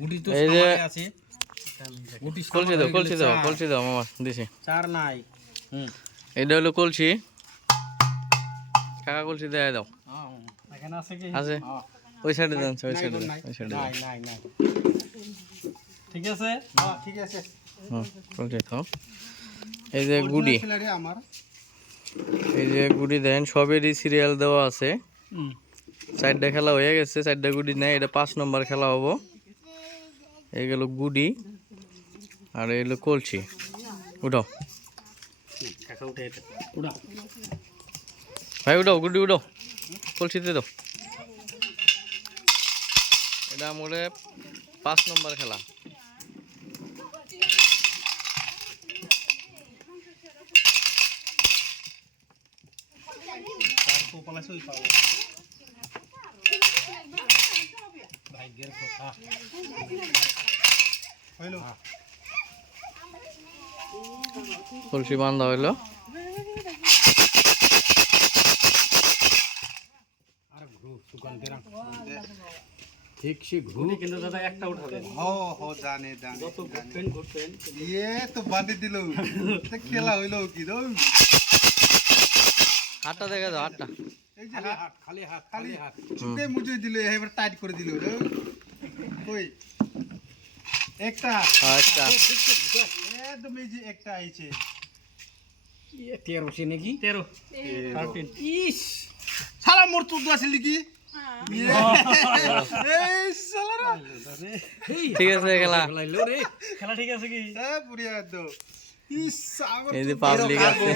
গুটি তো এই যে সামারে আছে গুটি কলসি দাও মামা দিছি চার নাই এটা হলো কলসি কাকা কলসি দেয়া দাও এখানে আছে কি আছে ওই সাইডে দেন ওই সাইডে নাই নাই নাই ঠিক আছে ঠিক আছে কলসি দাও এই যে গুটি আমার এই যে গুটি দেন সবেরই সিরিয়াল দেওয়া আছে চারটা খেলা হয়ে গেছে চারটা গুটি নেই এটা 5 নম্বর খেলা হবো এই গেল গুটি আর এই হলো কলসি উঠাও কাকা উঠে উড়া ভাই উঠাও গুটি উঠাও কলসিতে দাও এটা মোরে 5 নম্বর খেলা তার কোপালা সই পাবো ভাগ্যের কথা হইলো কলসি বান্ধা হইলো আর ঘু সুকান কেরা ঠিক সে ঘুরে কিন্তু দাদা একটা উঠাবে हो जाने যত ঘুরতেন ये तो बांधी दिलो तो खेला হইলো কি দো হাতটা দেখা দাও হাতটা এই যে খালি হাত চুকে মুজে দিল এবার টাইট করে দিল কই একটা আচ্ছা একদম এই যে একটা আইছে 13 সে নাকি 13 ইস শালা মোর চোদ্দ আছিল কি এই শালারা ঠিক আছে খেলা খেলা ঠিক আছে কি পুরিয়া দো ইস এই যে পাবলিক আছে